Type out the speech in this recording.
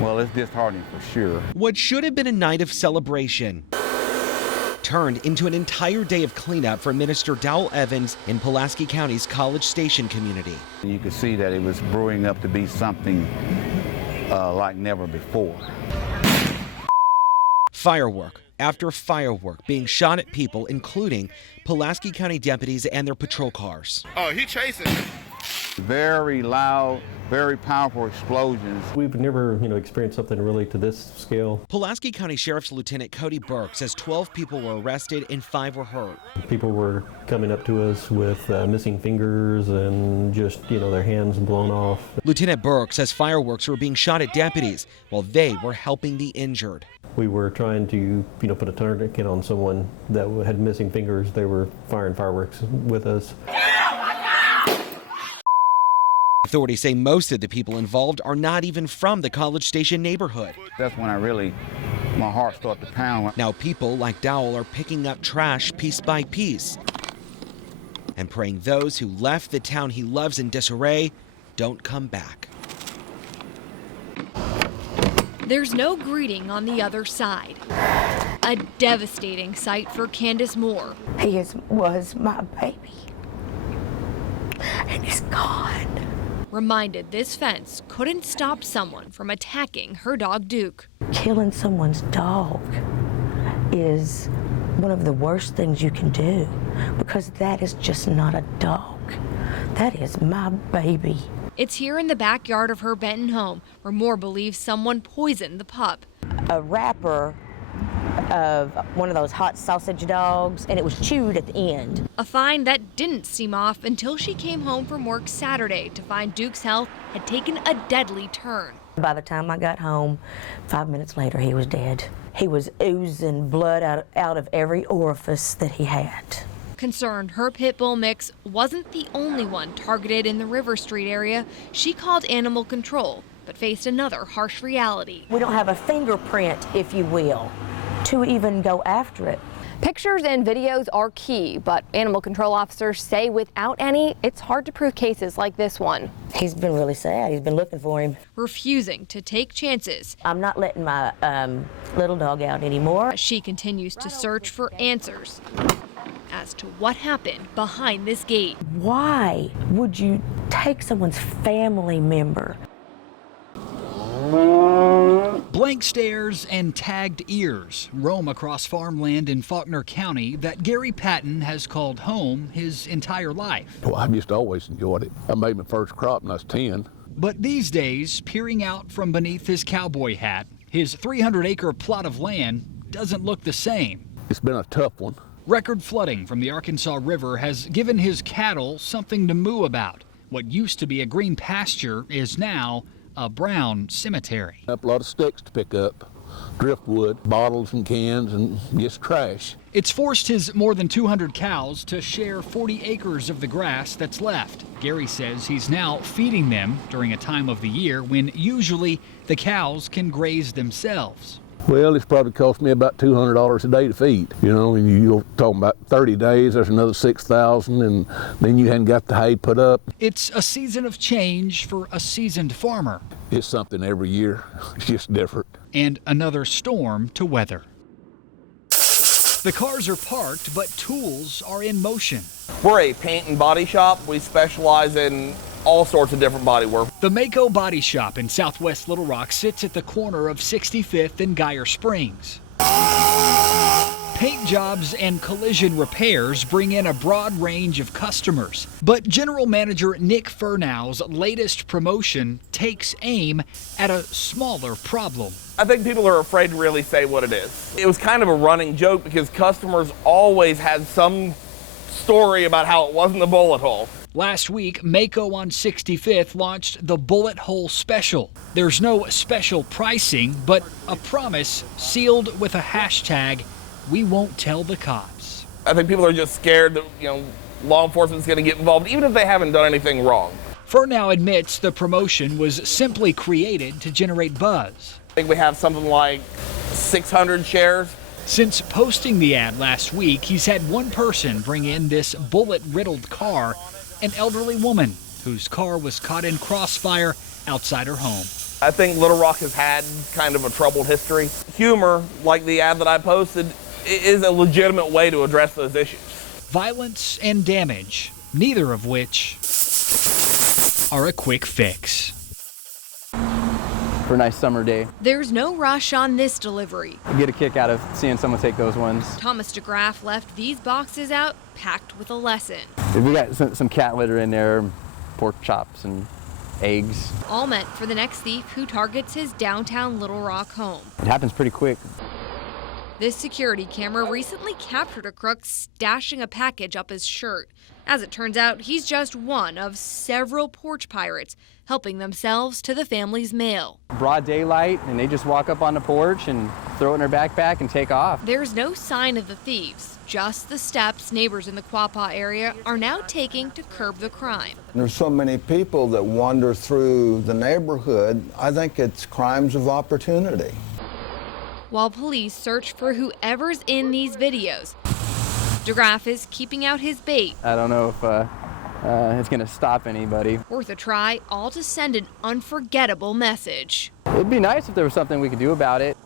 Well, it's disheartening for sure. What should have been a night of celebration turned into an entire day of cleanup for Minister Dowell Evans in Pulaski County's College Station community. You could see that it was brewing up to be something like never before. Firework after firework being shot at people, including Pulaski County deputies and their patrol cars. Oh, he chasing. Very loud, very powerful explosions. We've never, experienced something really to this scale. Pulaski County Sheriff's Lieutenant Cody Burke says 12 people were arrested and 5 were hurt. People were coming up to us with missing fingers and just, their hands blown off. Lieutenant Burke says fireworks were being shot at deputies while they were helping the injured. We were trying to, put a tourniquet on someone that had missing fingers. They were firing fireworks with us. Authorities say most of the people involved are not even from the College Station neighborhood. That's when my heart started to pound. Now people like Dowell are picking up trash piece by piece and praying those who left the town he loves in disarray don't come back. There's no greeting on the other side. A devastating sight for Candace Moore. He was my baby, and he's gone. Reminded this fence couldn't stop someone from attacking her dog Duke. Killing someone's dog is one of the worst things you can do, because that is just not a dog. That is my baby. It's here in the backyard of her Benton home where Moore believes someone poisoned the pup. A wrapper of one of those hot sausage dogs, and it was chewed at the end. A find that didn't seem off until she came home from work Saturday to find Duke's health had taken a deadly turn. By the time I got home, 5 minutes later, he was dead. He was oozing blood out of every orifice that he had. Concerned her pit bull mix wasn't the only one targeted in the River Street area, she called animal control, but faced another harsh reality. We don't have a fingerprint, if you will, to even go after it. Pictures and videos are key, but animal control officers say without any, it's hard to prove cases like this one. He's been really sad. He's been looking for him. Refusing to take chances. I'm not letting my little dog out anymore. She continues to search for answers as to what happened behind this gate. Why would you take someone's family member? Blank stares and tagged ears roam across farmland in Faulkner County that Gary Paden has called home his entire life. Well, I've just always enjoyed it. I made my first crop when I was 10. But these days, peering out from beneath his cowboy hat, his 300-acre plot of land doesn't look the same. It's been a tough one. Record flooding from the Arkansas River has given his cattle something to moo about. What used to be a green pasture is now a brown cemetery. A lot of sticks to pick up, driftwood, bottles and cans, and just trash. It's forced his more than 200 cows to share 40 acres of the grass that's left. Gary says he's now feeding them during a time of the year when usually the cows can graze themselves. Well, it's probably cost me about $200 a day to feed. And you're talking about 30 days, there's another $6,000, and then you hadn't got the hay put up. It's a season of change for a seasoned farmer. It's something every year. It's just different. And another storm to weather. The cars are parked, but tools are in motion. We're a paint and body shop. We specialize in all sorts of different body work. The Mako Body Shop in Southwest Little Rock sits at the corner of 65th and Geyer Springs. Paint jobs and collision repairs bring in a broad range of customers. But General Manager Nick Furnow's latest promotion takes aim at a smaller problem. I think people are afraid to really say what it is. It was kind of a running joke because customers always had some story about how it wasn't a bullet hole. Last week, Mako on 65th launched the Bullet Hole Special. There's no special pricing, but a promise sealed with a hashtag, "We won't tell the cops." I think people are just scared that, law enforcement's going to get involved, even if they haven't done anything wrong. Furnow admits the promotion was simply created to generate buzz. I think we have something like 600 shares. Since posting the ad last week, he's had one person bring in this bullet-riddled car, an elderly woman whose car was caught in crossfire outside her home. I think Little Rock has had kind of a troubled history. Humor, like the ad that I posted, is a legitimate way to address those issues. Violence and damage, neither of which are a quick fix. For a nice summer day. There's no rush on this delivery. I get a kick out of seeing someone take those ones. Thomas DeGraff left these boxes out packed with a lesson. We got some cat litter in there, pork chops and eggs. All meant for the next thief who targets his downtown Little Rock home. It happens pretty quick. This security camera recently captured a crook stashing a package up his shirt. As it turns out, he's just one of several porch pirates helping themselves to the family's mail. Broad daylight, and they just walk up on the porch and throw it in their backpack and take off. There's no sign of the thieves, just the steps neighbors in the Quapaw area are now taking to curb the crime. There's so many people that wander through the neighborhood, I think it's crimes of opportunity. While police search for whoever's in these videos, DeGraff is keeping out his bait. I don't know if it's going to stop anybody. Worth a try, all to send an unforgettable message. It'd be nice if there was something we could do about it.